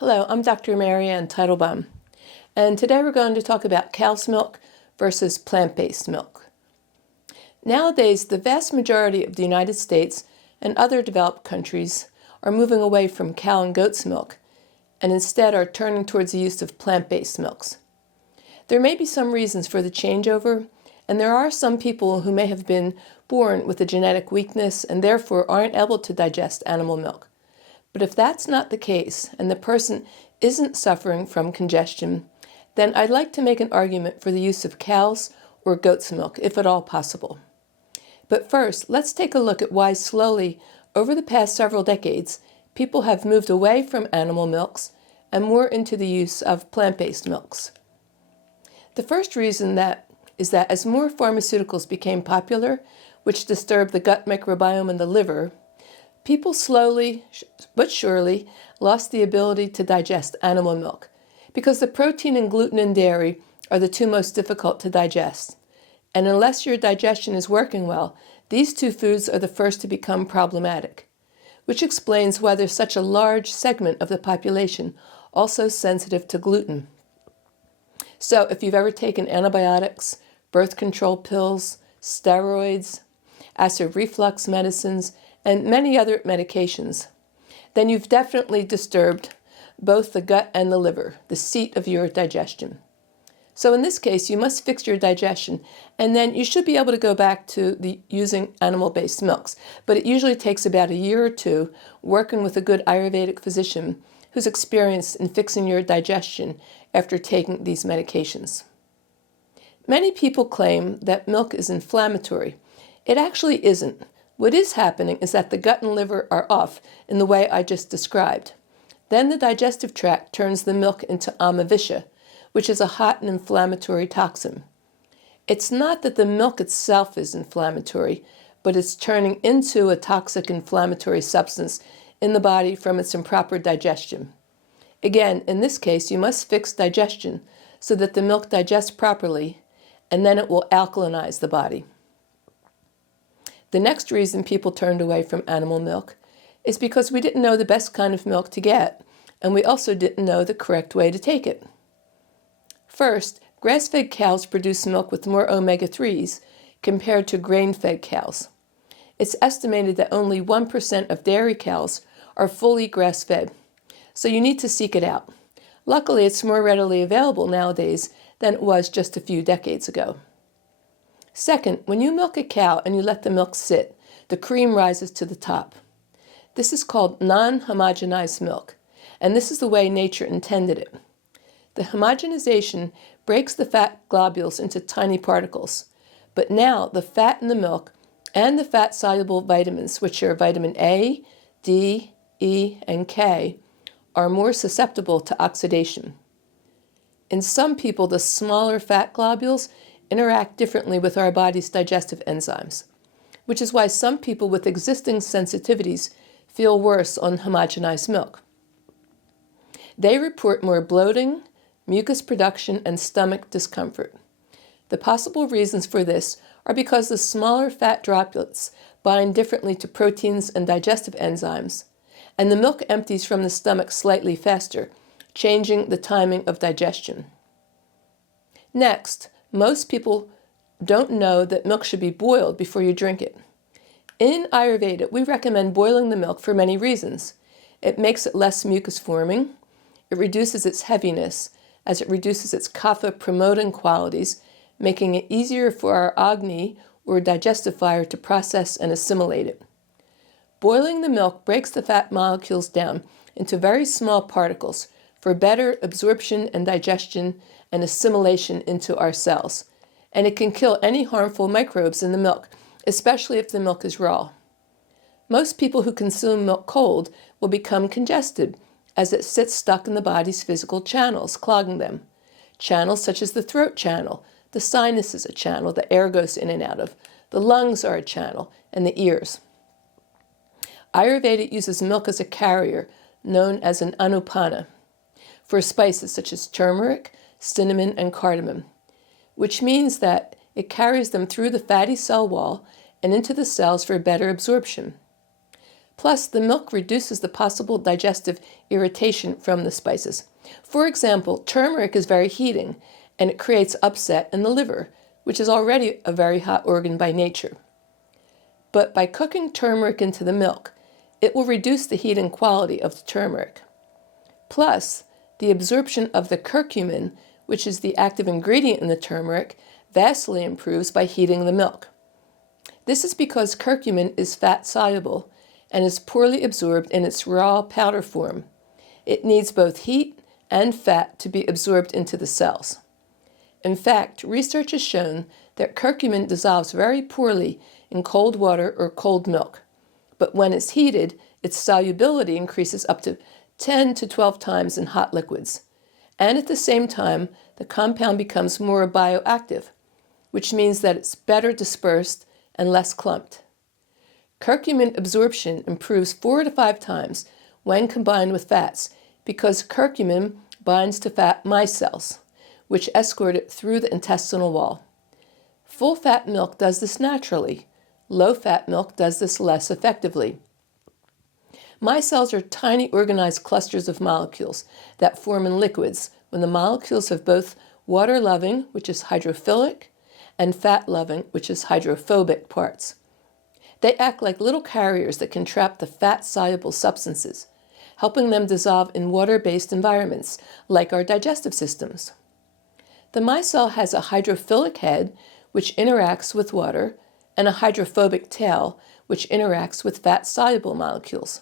Hello, I'm Dr. Marianne Teitelbaum, and today we're going to talk about cow's milk versus plant-based milk. Nowadays, the vast majority of the United States and other developed countries are moving away from cow and goat's milk and instead are turning towards the use of plant-based milks. There may be some reasons for the changeover, and there are some people who may have been born with a genetic weakness and therefore aren't able to digest animal milk. But if that's not the case, and the person isn't suffering from congestion, then I'd like to make an argument for the use of cow's or goat's milk, if at all possible. But first, let's take a look at why slowly, over the past several decades, people have moved away from animal milks and more into the use of plant-based milks. The first reason is that as more pharmaceuticals became popular, which disturbed the gut microbiome and the liver, people slowly but surely lost the ability to digest animal milk because the protein and gluten in dairy are the two most difficult to digest. And unless your digestion is working well, these two foods are the first to become problematic, which explains why there's such a large segment of the population also sensitive to gluten. So if you've ever taken antibiotics, birth control pills, steroids, acid reflux medicines, and many other medications, then you've definitely disturbed both the gut and the liver, the seat of your digestion. So in this case, you must fix your digestion, and then you should be able to go back to using animal-based milks. But it usually takes about a year or two working with a good Ayurvedic physician who's experienced in fixing your digestion after taking these medications. Many people claim that milk is inflammatory. It actually isn't. What is happening is that the gut and liver are off in the way I just described. Then the digestive tract turns the milk into amavisha, which is a hot and inflammatory toxin. It's not that the milk itself is inflammatory, but it's turning into a toxic inflammatory substance in the body from its improper digestion. Again, in this case, you must fix digestion so that the milk digests properly, and then it will alkalinize the body. The next reason people turned away from animal milk is because we didn't know the best kind of milk to get, and we also didn't know the correct way to take it. First, grass-fed cows produce milk with more omega-3s compared to grain-fed cows. It's estimated that only 1% of dairy cows are fully grass-fed, so you need to seek it out. Luckily, it's more readily available nowadays than it was just a few decades ago. Second, when you milk a cow and you let the milk sit, the cream rises to the top. This is called non-homogenized milk, and this is the way nature intended it. The homogenization breaks the fat globules into tiny particles, but now the fat in the milk and the fat-soluble vitamins, which are vitamin A, D, E, and K, are more susceptible to oxidation. In some people, the smaller fat globules interact differently with our body's digestive enzymes, which is why some people with existing sensitivities feel worse on homogenized milk. They report more bloating, mucus production, and stomach discomfort. The possible reasons for this are because the smaller fat droplets bind differently to proteins and digestive enzymes, and the milk empties from the stomach slightly faster, changing the timing of digestion. Next, most people don't know that milk should be boiled before you drink it. In Ayurveda, we recommend boiling the milk for many reasons. It makes it less mucus-forming, it reduces its heaviness, as it reduces its kapha-promoting qualities, making it easier for our agni, or digestive fire, to process and assimilate it. Boiling the milk breaks the fat molecules down into very small particles for better absorption and digestion and assimilation into our cells. And it can kill any harmful microbes in the milk, especially if the milk is raw. Most people who consume milk cold will become congested as it sits stuck in the body's physical channels, clogging them. Channels such as the throat channel, the sinus is a channel the air goes in and out of, the lungs are a channel, and the ears. Ayurveda uses milk as a carrier, known as an anupana, for spices such as turmeric, cinnamon, and cardamom, which means that it carries them through the fatty cell wall and into the cells for better absorption. Plus, the milk reduces the possible digestive irritation from the spices. For example, turmeric is very heating, and it creates upset in the liver, which is already a very hot organ by nature. But by cooking turmeric into the milk, it will reduce the heating quality of the turmeric. Plus, the absorption of the curcumin, which is the active ingredient in the turmeric, vastly improves by heating the milk. This is because curcumin is fat-soluble and is poorly absorbed in its raw powder form. It needs both heat and fat to be absorbed into the cells. In fact, research has shown that curcumin dissolves very poorly in cold water or cold milk, but when it's heated, its solubility increases up to 10 to 12 times in hot liquids. And at the same time, the compound becomes more bioactive, which means that it's better dispersed and less clumped. Curcumin absorption improves 4 to 5 times when combined with fats because curcumin binds to fat micelles, which escort it through the intestinal wall. Full-fat milk does this naturally. Low-fat milk does this less effectively. Micelles are tiny organized clusters of molecules that form in liquids when the molecules have both water-loving, which is hydrophilic, and fat-loving, which is hydrophobic parts. They act like little carriers that can trap the fat-soluble substances, helping them dissolve in water-based environments, like our digestive systems. The micelle has a hydrophilic head, which interacts with water, and a hydrophobic tail, which interacts with fat-soluble molecules.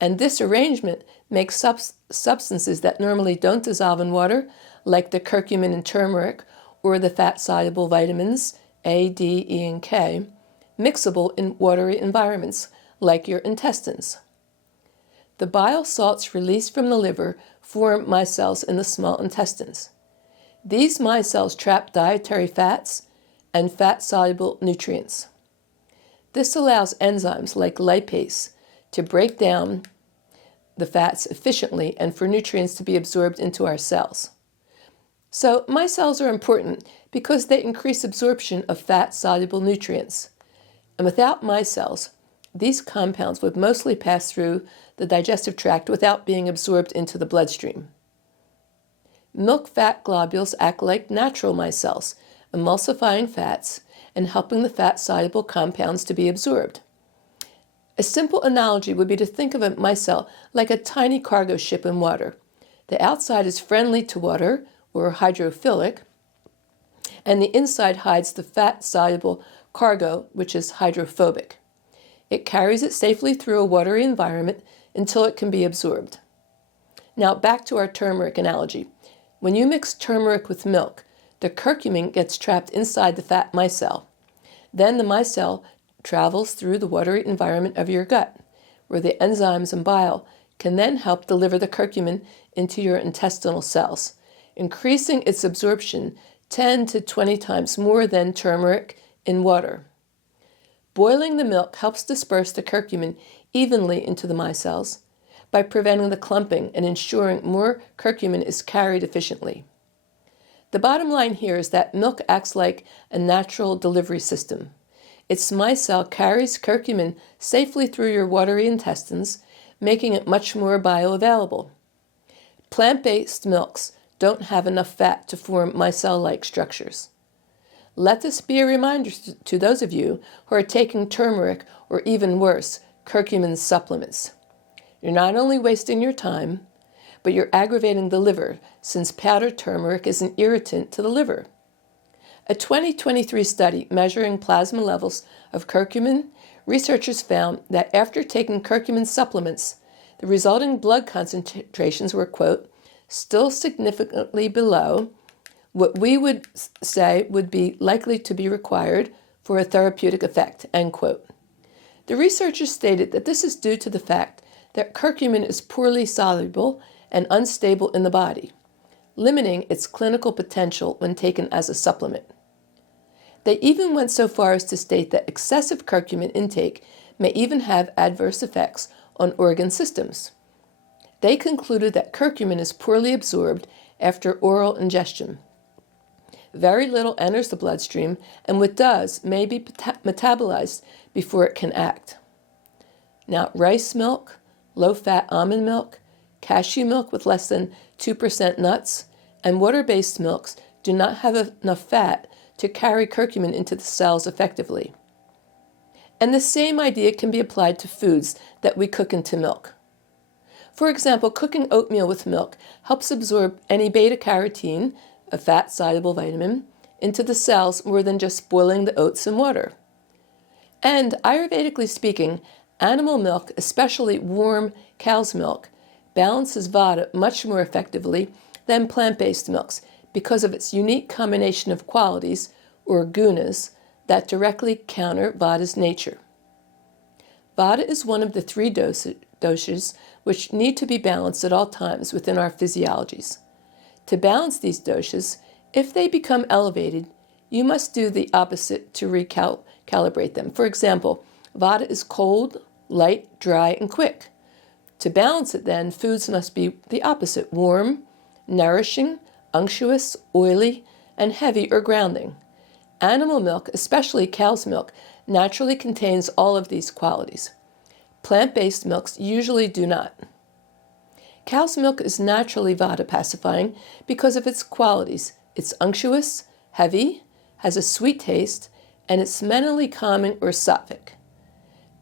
And this arrangement makes substances that normally don't dissolve in water, like the curcumin in turmeric or the fat-soluble vitamins A, D, E, and K, mixable in watery environments, like your intestines. The bile salts released from the liver form micelles in the small intestines. These micelles trap dietary fats and fat-soluble nutrients. This allows enzymes like lipase to break down the fats efficiently and for nutrients to be absorbed into our cells. So micelles are important because they increase absorption of fat-soluble nutrients. And without micelles, these compounds would mostly pass through the digestive tract without being absorbed into the bloodstream. Milk fat globules act like natural micelles, emulsifying fats and helping the fat-soluble compounds to be absorbed. A simple analogy would be to think of a micelle like a tiny cargo ship in water. The outside is friendly to water, or hydrophilic, and the inside hides the fat-soluble cargo, which is hydrophobic. It carries it safely through a watery environment until it can be absorbed. Now back to our turmeric analogy. When you mix turmeric with milk, the curcumin gets trapped inside the fat micelle. Then the micelle travels through the watery environment of your gut, where the enzymes and bile can then help deliver the curcumin into your intestinal cells, increasing its absorption 10 to 20 times more than turmeric in water. Boiling the milk helps disperse the curcumin evenly into the micelles by preventing the clumping and ensuring more curcumin is carried efficiently. The bottom line here is that milk acts like a natural delivery system. Its micelle carries curcumin safely through your watery intestines, making it much more bioavailable. Plant-based milks don't have enough fat to form micelle-like structures. Let this be a reminder to those of you who are taking turmeric or even worse, curcumin supplements. You're not only wasting your time, but you're aggravating the liver since powdered turmeric is an irritant to the liver. A 2023 study measuring plasma levels of curcumin, researchers found that after taking curcumin supplements, the resulting blood concentrations were, quote, still significantly below what we would say would be likely to be required for a therapeutic effect, end quote. The researchers stated that this is due to the fact that curcumin is poorly soluble and unstable in the body, limiting its clinical potential when taken as a supplement. They even went so far as to state that excessive curcumin intake may even have adverse effects on organ systems. They concluded that curcumin is poorly absorbed after oral ingestion. Very little enters the bloodstream, and what does may be metabolized before it can act. Now, rice milk, low-fat almond milk, cashew milk with less than 2% nuts, and water-based milks do not have enough fat to carry curcumin into the cells effectively. And the same idea can be applied to foods that we cook into milk. For example, cooking oatmeal with milk helps absorb any beta-carotene, a fat-soluble vitamin, into the cells more than just boiling the oats in water. And Ayurvedically speaking, animal milk, especially warm cow's milk, balances Vata much more effectively than plant-based milks because of its unique combination of qualities, or gunas, that directly counter Vata's nature. Vata is one of the three doshas which need to be balanced at all times within our physiologies. To balance these doshas, if they become elevated, you must do the opposite to recalibrate them. For example, Vata is cold, light, dry, and quick. To balance it then, foods must be the opposite: warm, nourishing, unctuous, oily, and heavy or grounding. Animal milk, especially cow's milk, naturally contains all of these qualities. Plant-based milks usually do not. Cow's milk is naturally Vata pacifying because of its qualities. It's unctuous, heavy, has a sweet taste, and it's mentally calming or sattvic.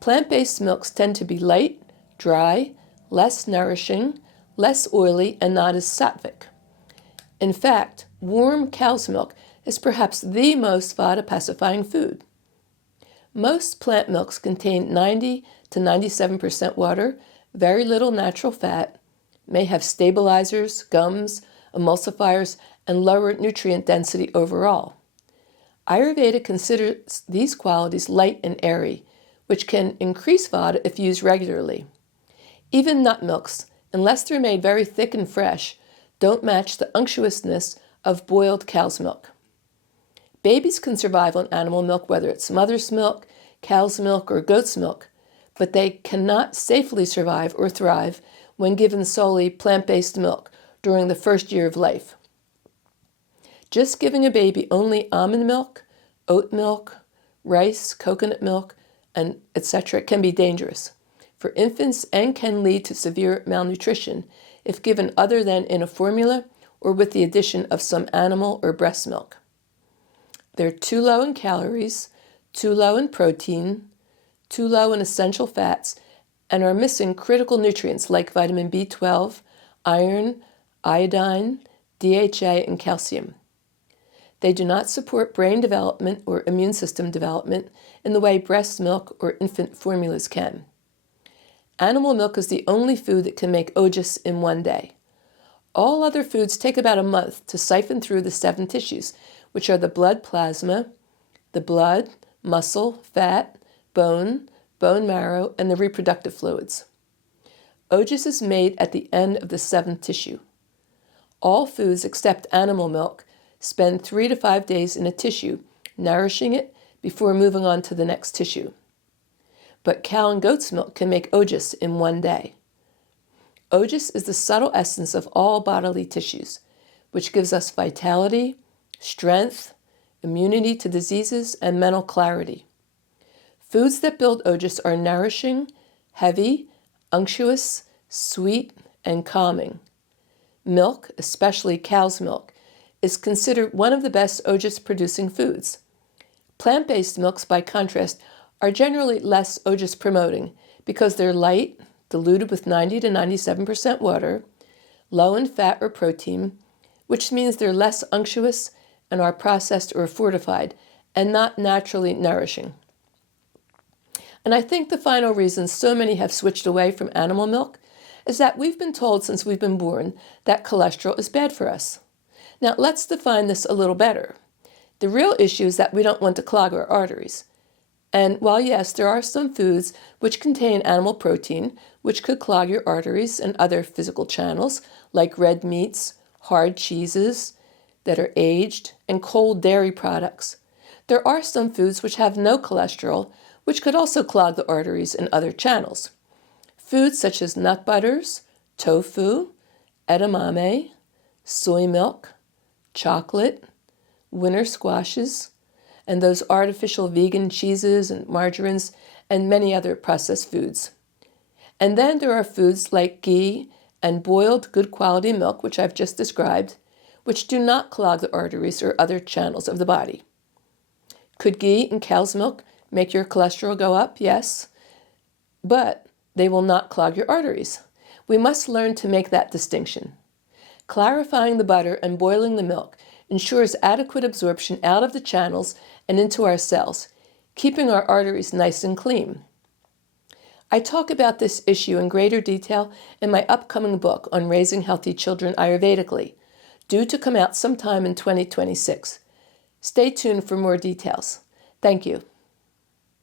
Plant-based milks tend to be light, dry, less nourishing, less oily, and not as sattvic. In fact, warm cow's milk is perhaps the most Vata pacifying food. Most plant milks contain 90 to 97% water, very little natural fat, may have stabilizers, gums, emulsifiers, and lower nutrient density overall. Ayurveda considers these qualities light and airy, which can increase Vata if used regularly. Even nut milks, unless they're made very thick and fresh, don't match the unctuousness of boiled cow's milk. Babies can survive on animal milk, whether it's mother's milk, cow's milk, or goat's milk, but they cannot safely survive or thrive when given solely plant-based milk during the first year of life. Just giving a baby only almond milk, oat milk, rice, coconut milk, and etc. can be dangerous for infants and can lead to severe malnutrition if given other than in a formula or with the addition of some animal or breast milk. They're too low in calories, too low in protein, too low in essential fats, and are missing critical nutrients like vitamin B12, iron, iodine, DHA, and calcium. They do not support brain development or immune system development in the way breast milk or infant formulas can. Animal milk is the only food that can make Ojas in one day. All other foods take about a month to siphon through the 7 tissues, which are the blood plasma, the blood, muscle, fat, bone, bone marrow, and the reproductive fluids. Ojas is made at the end of the 7th tissue. All foods except animal milk spend 3 to 5 days in a tissue, nourishing it before moving on to the next tissue. But cow and goat's milk can make Ojas in one day. Ojas is the subtle essence of all bodily tissues, which gives us vitality, strength, immunity to diseases, and mental clarity. Foods that build Ojas are nourishing, heavy, unctuous, sweet, and calming. Milk, especially cow's milk, is considered one of the best Ojas-producing foods. Plant-based milks, by contrast, are generally less Ojas-promoting because they're light, diluted with 90 to 97% water, low in fat or protein, which means they're less unctuous and are processed or fortified, and not naturally nourishing. And I think the final reason so many have switched away from animal milk is that we've been told since we've been born that cholesterol is bad for us. Now, let's define this a little better. The real issue is that we don't want to clog our arteries. And while yes, there are some foods which contain animal protein, which could clog your arteries and other physical channels, like red meats, hard cheeses that are aged, and cold dairy products, there are some foods which have no cholesterol, which could also clog the arteries and other channels. Foods such as nut butters, tofu, edamame, soy milk, chocolate, winter squashes, and those artificial vegan cheeses and margarines, and many other processed foods. And then there are foods like ghee and boiled good quality milk, which I've just described, which do not clog the arteries or other channels of the body. Could ghee and cow's milk make your cholesterol go up? Yes, but they will not clog your arteries. We must learn to make that distinction. Clarifying the butter and boiling the milk ensures adequate absorption out of the channels and into our cells, keeping our arteries nice and clean. I talk about this issue in greater detail in my upcoming book on raising healthy children Ayurvedically, due to come out sometime in 2026. Stay tuned for more details. Thank you.